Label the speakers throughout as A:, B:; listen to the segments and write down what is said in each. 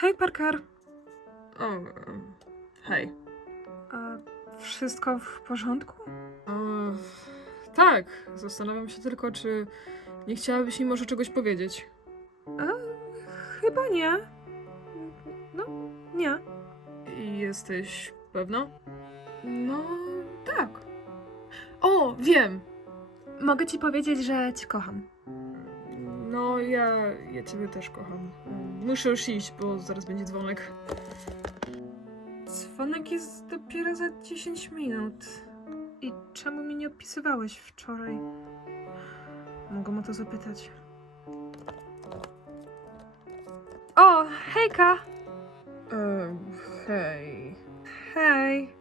A: Hej, Parker.
B: O, hej.
A: A wszystko w porządku?
B: E, tak, zastanawiam się tylko, czy nie chciałabyś mi może czegoś powiedzieć.
A: Chyba nie. No, nie.
B: I Jesteś pewna? No, tak. O, wiem!
A: Mogę ci powiedzieć, że ci kocham.
B: No, ja, ja ciebie też kocham. Muszę już iść, bo zaraz będzie dzwonek.
A: Dzwonek jest dopiero za 10 minut. I czemu mi nie opisywałeś wczoraj? Mogę mu to zapytać. O, hejka!
B: E, hej.
A: Hej.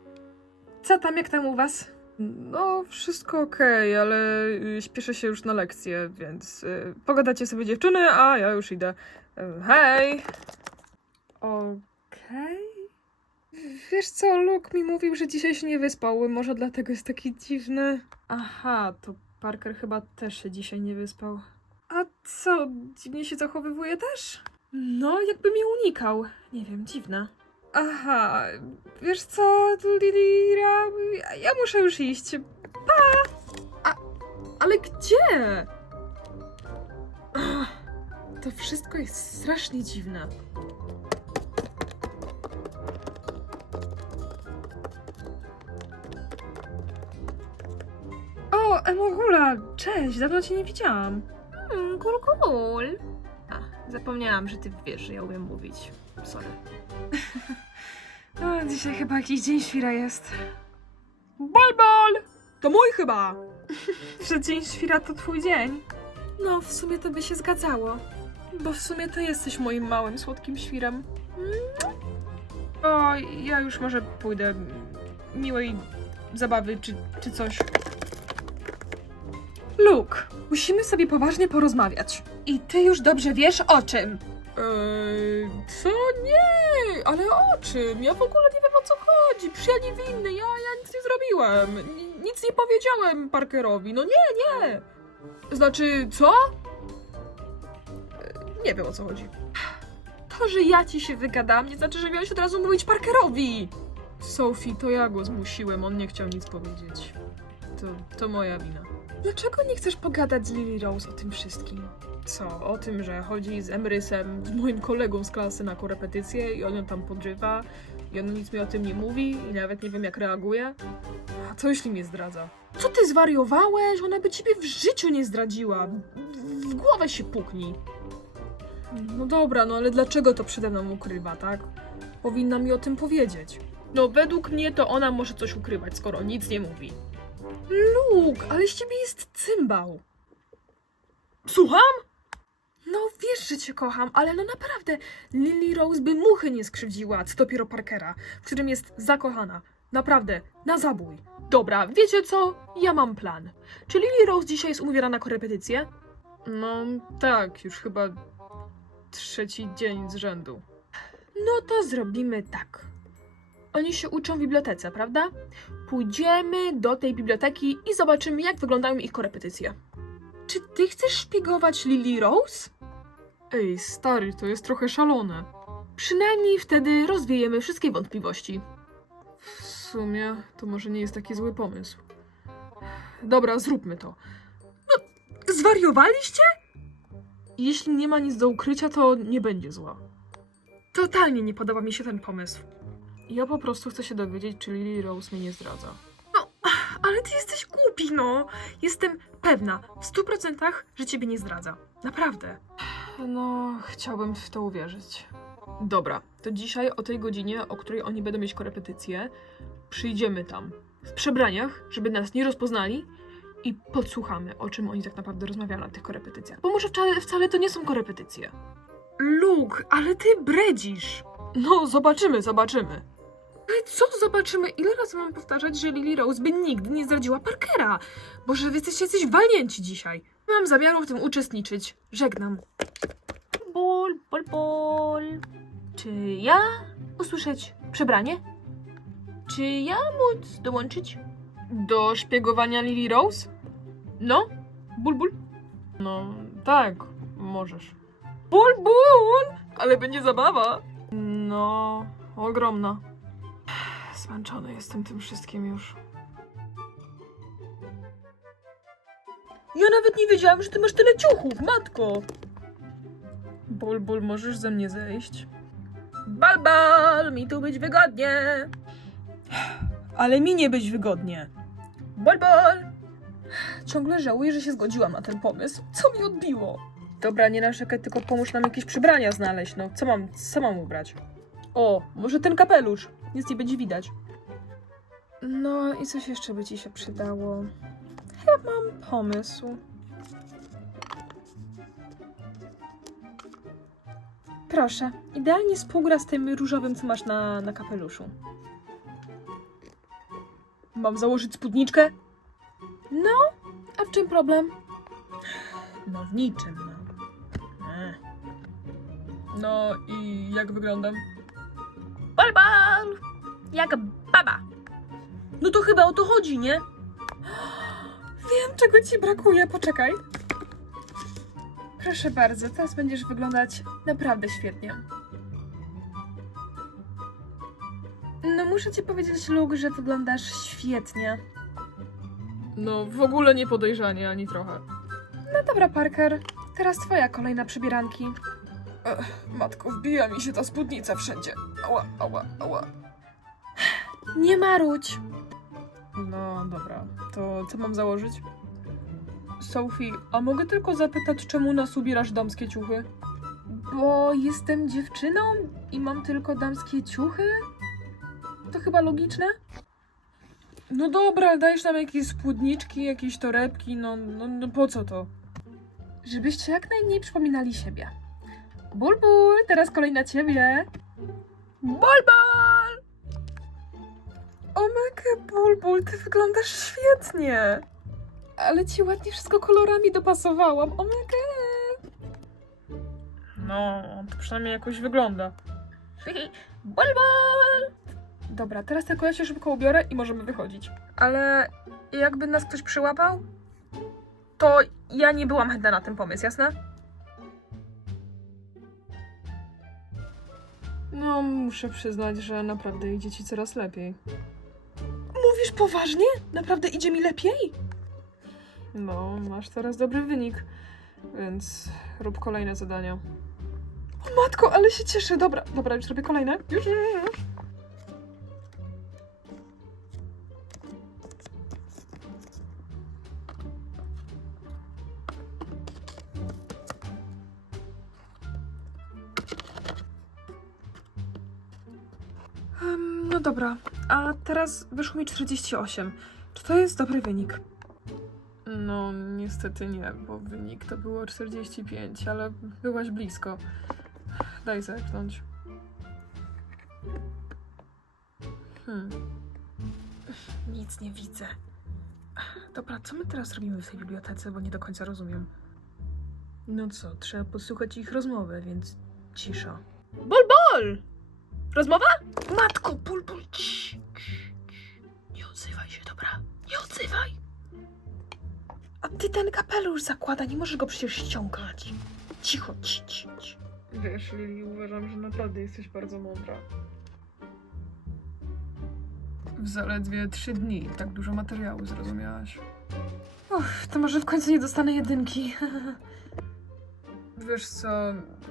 A: Co tam, jak tam u was?
B: No, wszystko okej, ale y, śpieszę się już na lekcję, więc y, pogadacie sobie dziewczyny, a ja już idę. Hej!
A: Okej. Wiesz co, Luke mi mówił, że dzisiaj się nie wyspał, może dlatego jest taki dziwny.
B: Aha, to Parker chyba też się dzisiaj nie wyspał.
A: A co, dziwnie się zachowywuje też? No, jakby mnie unikał. Nie wiem, dziwne. Aha, wiesz co, Lilira, ja- muszę już iść.
B: Ale gdzie? To wszystko jest strasznie dziwne.
A: O, Emogula, cześć, dawno cię nie widziałam.
B: Mm, cool, cool. A, zapomniałam, że ty wiesz, że ja umiem mówić. Sorry.
A: O, dzisiaj chyba jakiś dzień świra jest.
B: Bol, bol! To mój chyba!
A: Że dzień świra to twój dzień.
B: No, w sumie to by się zgadzało. Bo w sumie to jesteś moim małym, słodkim świrem.
A: O, ja już może pójdę. Miłej zabawy czy, czy coś. Luke, musimy sobie poważnie porozmawiać. I ty już dobrze wiesz o czym.
B: Eee, co? Nie! Ale o czym? Ja w ogóle nie wiem o co chodzi. Przecież ja niewinny, ja, ja nic nie zrobiłem. Ni- nic nie powiedziałem Parkerowi. No nie, nie! Znaczy, co? Nie wiem o co chodzi.
A: To, że ja ci się wygadam, nie znaczy, że miałeś od razu mówić Parkerowi.
B: Sophie, to ja go zmusiłem, on nie chciał nic powiedzieć. To, to moja wina.
A: Dlaczego nie chcesz pogadać z Lily Rose o tym wszystkim?
B: Co? O tym, że chodzi z Emrysem, z moim kolegą z klasy na korepetycję i on ją tam podrywa i on nic mi o tym nie mówi i nawet nie wiem jak reaguje. A co jeśli mnie zdradza?
A: Co ty zwariowałeś? Ona by ciebie w życiu nie zdradziła. W, w głowę się puknij.
B: No dobra, no ale dlaczego to przede mną ukrywa, tak? Powinna mi o tym powiedzieć. No według mnie to ona może coś ukrywać, skoro nic nie mówi.
A: Luke, ale z ciebie jest cymbał.
B: Słucham?
A: No wiesz, że cię kocham, ale no naprawdę, Lily Rose by muchy nie skrzywdziła, co dopiero Parkera, w którym jest zakochana. Naprawdę, na zabój. Dobra, wiecie co? Ja mam plan. Czy Lily Rose dzisiaj jest umówiona na korepetycję?
B: No tak, już chyba trzeci dzień z rzędu.
A: No to zrobimy tak. Oni się uczą w bibliotece, prawda? Pójdziemy do tej biblioteki i zobaczymy, jak wyglądają ich korepetycje. Czy ty chcesz szpiegować Lily Rose?
B: Ej, stary, to jest trochę szalone.
A: Przynajmniej wtedy rozwiejemy wszystkie wątpliwości.
B: W sumie to może nie jest taki zły pomysł. Dobra, zróbmy to.
A: Zwariowaliście?
B: Jeśli nie ma nic do ukrycia, to nie będzie zła.
A: Totalnie nie podoba mi się ten pomysł.
B: Ja po prostu chcę się dowiedzieć, czy Lily Rose mnie nie zdradza.
A: Ale ty jesteś głupi, no. Jestem pewna w stu procentach, że ciebie nie zdradza. Naprawdę.
B: No, chciałbym w to uwierzyć. Dobra, to dzisiaj o tej godzinie, o której oni będą mieć korepetycję, przyjdziemy tam w przebraniach, żeby nas nie rozpoznali i podsłuchamy, o czym oni tak naprawdę rozmawiają na tych korepetycjach. Bo może wcale, wcale to nie są korepetycje.
A: Luke, ale ty bredzisz.
B: No, zobaczymy, zobaczymy.
A: Ale co zobaczymy? Ile razy mam powtarzać, że Lily Rose by nigdy nie zdradziła Parkera? Boże, wy jesteście jacyś walnięci dzisiaj. Mam zamiaru w tym uczestniczyć. Żegnam. Ból, ból, ból. Czy ja usłyszeć przebranie? Czy ja móc dołączyć?
B: Do szpiegowania Lily Rose?
A: No, ból.
B: No, tak, możesz.
A: Ból!
B: Ale będzie zabawa. No, ogromna. Zmęczony jestem tym wszystkim już.
A: Ja nawet nie wiedziałam, że ty masz tyle ciuchów, matko! Bol, możesz ze mnie zejść? Bal, bal, mi tu być wygodnie. Ale mi nie być wygodnie. Bol. Ciągle żałuję, że się zgodziłam na ten pomysł. Co mi odbiło? Dobra, nie narzekaj, tylko pomóż nam jakieś przybrania znaleźć. No, co mam, co mam ubrać? O, może ten kapelusz. Nic nie będzie widać. No i coś jeszcze by ci się przydało. Chyba mam pomysł. Proszę, idealnie współgra z tym różowym, co masz na, na kapeluszu. Mam założyć spódniczkę? No, a w czym problem? No w niczym, no. E. No i jak wyglądam? Bal, bal! Jak baba. No to chyba o to chodzi, nie? Wiem, czego ci brakuje, poczekaj. Proszę bardzo, teraz będziesz wyglądać naprawdę świetnie. No muszę ci powiedzieć, Luke, że wyglądasz świetnie.
B: No, w ogóle nie podejrzanie ani trochę.
A: No dobra, Parker, teraz twoja kolejna przybieranki.
B: Matko, wbija mi się ta spódnica wszędzie. Ała, ała, ała.
A: Nie marudź.
B: No dobra, to co mam założyć? Sophie, a mogę tylko zapytać, czemu nas ubierasz damskie ciuchy?
A: Bo jestem dziewczyną i mam tylko damskie ciuchy? To chyba logiczne?
B: No dobra, dajesz nam jakieś spódniczki, jakieś torebki, no, no, no po co to?
A: Żebyście jak najmniej przypominali siebie. Ból, teraz kolej na ciebie. Ból! Omega, ból, ból, ty wyglądasz świetnie. Ale ci ładnie wszystko kolorami dopasowałam. Omega.
B: No, to przynajmniej jakoś wygląda.
A: Ból! Dobra, teraz tylko ja się szybko ubiorę i możemy wychodzić. Ale jakby nas ktoś przyłapał, to ja nie byłam chętna na ten pomysł, jasne?
B: No, muszę przyznać, że naprawdę idzie ci coraz lepiej.
A: Mówisz poważnie? Naprawdę idzie mi lepiej?
B: No, masz teraz dobry wynik, więc rób kolejne zadania.
A: O matko, ale się cieszę. Dobra, dobra, już robię kolejne. Już, już, już, No dobra, a teraz wyszło mi 48. Czy to jest dobry wynik?
B: No, niestety nie, bo wynik to było 45, ale byłaś blisko. Daj zerknąć. Hmm.
A: Nic nie widzę. Dobra, co my teraz robimy w tej bibliotece, bo nie do końca rozumiem.
B: No co, trzeba posłuchać ich rozmowy, więc cisza.
A: Bol, bol! Rozmowa? Matko, ból. Cii, cii, cii. Nie odzywaj się, dobra? Nie odzywaj! A ty ten kapelusz zakłada, nie możesz go przecież ściągać. Cicho, ci, ci, ci.
B: Wiesz, Lili, uważam, że naprawdę jesteś bardzo mądra. W zaledwie trzy dni tak dużo materiału zrozumiałaś.
A: Uff, to może w końcu nie dostanę jedynki.
B: Wiesz co,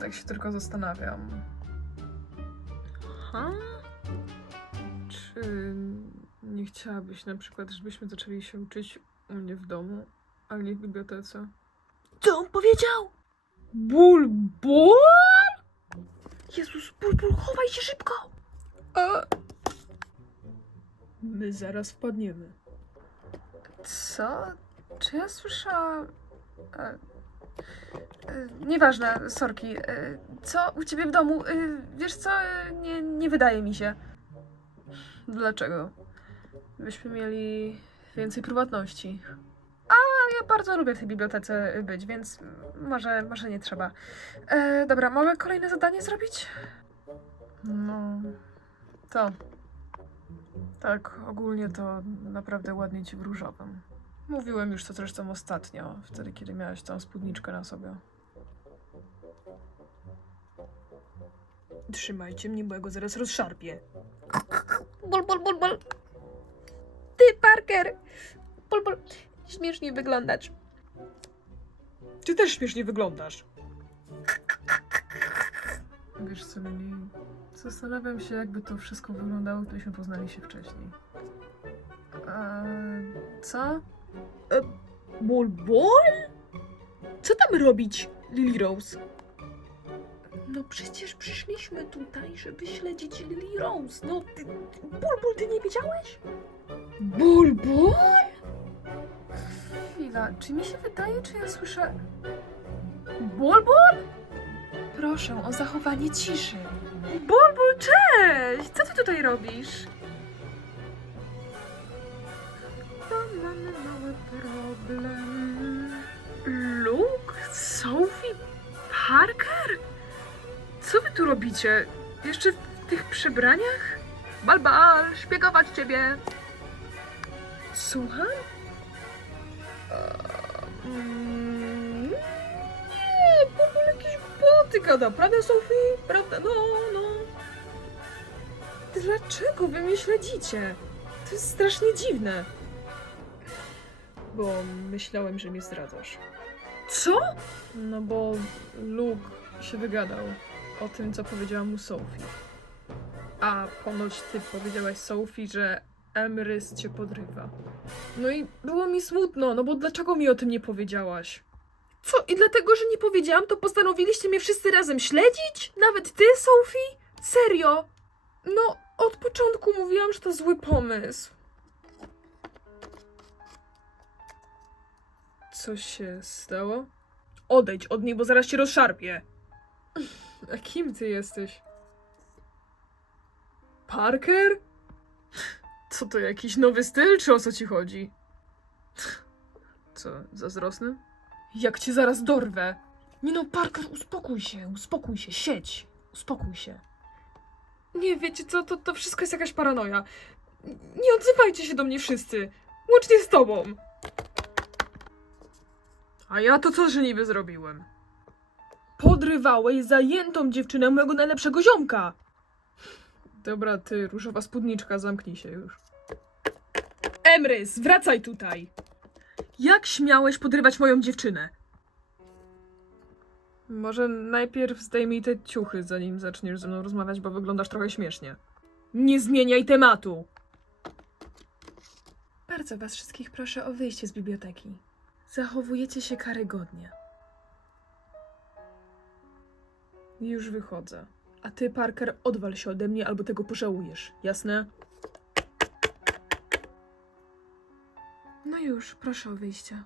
B: tak się tylko zastanawiam.
A: Ha?
B: Czy nie chciałabyś na przykład, żebyśmy zaczęli się uczyć u mnie w domu, a nie w bibliotece?
A: Co on powiedział? Ból, ból? Jezus, ból, ból, chowaj się szybko!
B: A... My zaraz wpadniemy.
A: Co? Czy ja słyszałam... E, nieważne, sorki. E, co u ciebie w domu? E, wiesz co? E, nie, nie wydaje mi się.
B: Dlaczego? Byśmy mieli więcej prywatności.
A: Ja bardzo lubię w tej bibliotece być, więc może, może nie trzeba. E, dobra, mogę kolejne zadanie zrobić?
B: No, to. Tak, ogólnie to naprawdę ładnie ci w różowym. Mówiłem już to zresztą ostatnio, wtedy kiedy miałaś tą spódniczkę na sobie. Trzymajcie mnie, bo ja go zaraz rozszarpię.
A: Bol, bol, bol, bol. Ty, Parker! Bol, bol. Śmiesznie wyglądasz.
B: Ty też śmiesznie wyglądasz. Wiesz co, Lili? Zastanawiam się, jakby to wszystko wyglądało, gdybyśmy poznali się wcześniej. Eee, co?
A: Bol? Co tam robić, Lily Rose? No przecież przyszliśmy tutaj, żeby śledzić Lily Rose. No, ty, ból, ty nie wiedziałeś? Ból?
B: Chwila, czy mi się wydaje, czy ja słyszę...
A: Ból? Proszę o zachowanie ciszy. Ból, cześć! Co ty tutaj robisz? Problem. Luke? Sophie? Parker? Co wy tu robicie? Jeszcze w tych przebraniach? Balbal, szpiegować ciebie! Słucham? Mm, nie, w ogóle jakieś głupoty gada, prawda Sophie? Prawda? No, no. Dlaczego wy mnie śledzicie? To jest strasznie dziwne.
B: Bo myślałem, że mnie zdradzasz.
A: Co?
B: No bo Luke się wygadał o tym, co powiedziała mu Sophie. A ponoć ty powiedziałaś Sophie, że Emrys cię podrywa. No i było mi smutno, no bo dlaczego mi o tym nie powiedziałaś?
A: Co? I dlatego, że nie powiedziałam, to postanowiliście mnie wszyscy razem śledzić? Nawet ty, Sophie? Serio? No, od początku mówiłam, że to zły pomysł.
B: Coś się stało? Odejdź od niej, bo zaraz cię rozszarpię. A kim ty jesteś? Parker? Co to, jakiś nowy styl, czy o co ci chodzi? Co, zazdrosny? Jak cię zaraz dorwę?
A: Nie no, Parker, uspokój się, uspokój się, siedź, uspokój się. Nie, wiecie co, to, to wszystko jest jakaś paranoja. Nie odzywajcie się do mnie wszyscy, łącznie z tobą.
B: A ja to co, że niby zrobiłem?
A: Podrywałeś zajętą dziewczynę mojego najlepszego ziomka.
B: Dobra, ty, różowa spódniczka, zamknij się już.
A: Emrys, wracaj tutaj. Jak śmiałeś podrywać moją dziewczynę?
B: Może najpierw zdejmij te ciuchy, zanim zaczniesz ze mną rozmawiać, bo wyglądasz trochę śmiesznie.
A: Nie zmieniaj tematu. Bardzo was wszystkich proszę o wyjście z biblioteki. Zachowujecie się karygodnie.
B: Już wychodzę. A ty, Parker, odwal się ode mnie, albo tego pożałujesz, jasne?
A: No już, proszę o wyjście.